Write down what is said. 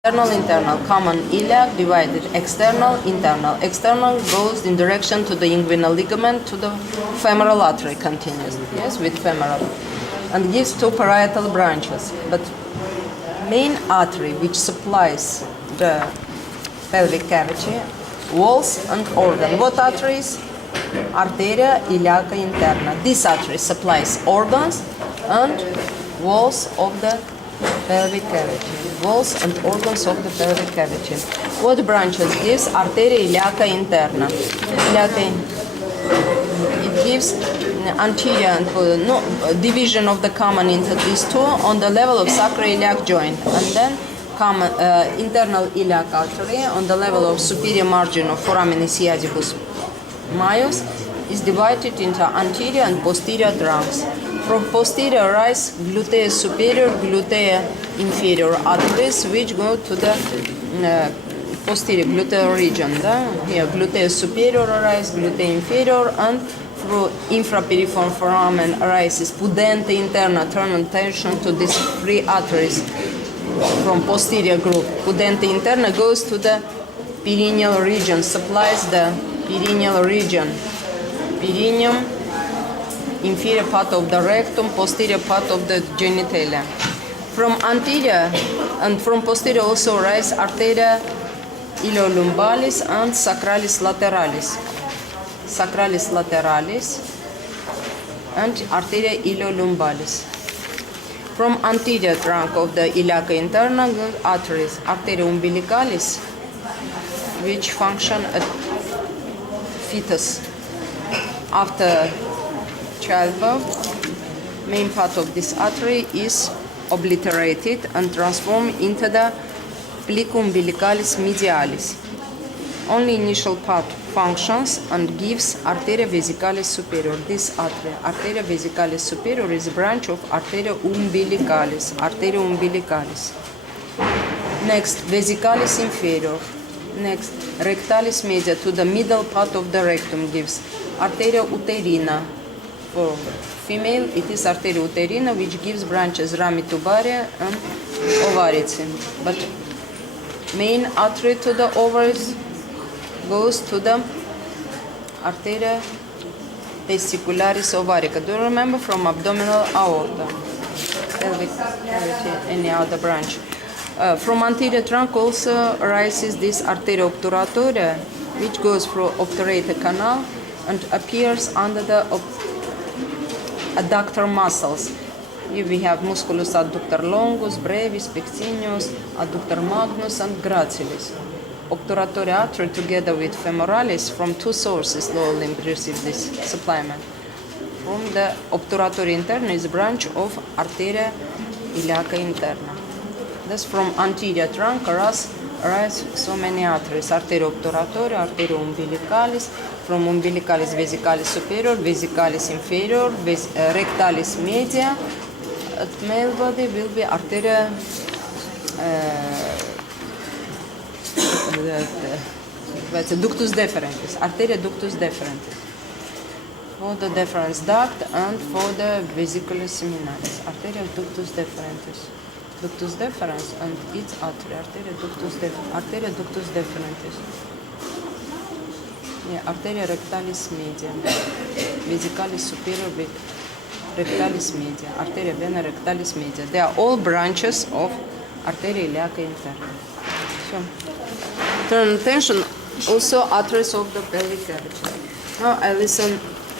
Internal, common iliac, divided, external, internal. External goes in direction to the inguinal ligament, to the femoral artery continues, yes, with femoral, and gives two parietal branches. But main artery which supplies the pelvic cavity, walls and organ. What arteries? Arteria iliaca interna. This artery supplies organs and walls of the pelvic cavity. Walls and organs of the pelvic cavity. What branches gives? Arteria iliaca interna. It gives anterior and division of the common into these two on the level of sacroiliac joint, and then common internal iliac artery on the level of superior margin of foramen sciaticus majus is divided into anterior and posterior trunks. From posterior rise gluteus superior, gluteus inferior arteries which go to the posterior gluteal region. Here gluteus superior rise, gluteus inferior, and through infrapiriform foramen arises pudente interna terminal tension to these three arteries from posterior group. Pudente interna goes to the perineal region, supplies the perineal region. Perineum, inferior part of the rectum, posterior part of the genitalia. From anterior and from posterior also rise arteria iliolumbalis and sacralis lateralis. Sacralis lateralis and arteria iliolumbalis. From anterior trunk of the iliaca interna arteries, arteria umbilicalis, which function at fetus. After childbirth, main part of this artery is obliterated and transformed into the plica umbilicalis medialis. Only initial part functions and gives arteria vesicalis superior. This artery, arteria vesicalis superior, is a branch of arteria umbilicalis. Arteria umbilicalis. Next, vesicalis inferior. Next, rectalis media to the middle part of the rectum gives arteria uterina. For female, it is arteria uterina, which gives branches ramitubaria and ovarici. But main artery to the ovaries goes to the arteria testicularis ovarica. Do you remember from abdominal aorta? Pelvic cavity, any other branch. From anterior trunk also arises this arteria obturatoria, which goes through obturator canal and appears under the adductor muscles. Here we have musculus adductor longus, brevis, pectineus, adductor magnus, and gracilis. Obturatory artery together with femoralis from two sources lower limb receive this supplement. From the obturatory interna is a branch of arteria iliaca interna. Thus from anterior trunk arise so many arteries. Arteria obturatoria, arteria umbilicalis, from umbilicalis vesicalis superior, vesicalis inferior, rectalis media. At male body will be arteria ductus deferens, arteria ductus deferens, for the deferens duct and for the vesicular seminalis, arteria ductus deferens. Ductus deferens and its artery, arteria ductus deferens. Yeah, arteria rectalis media, vesicalis superior, rectalis media, arteria vena rectalis media. They are all branches of arteria iliaca interna. So, turn attention also arteries of the pelvic cavity. Now I listen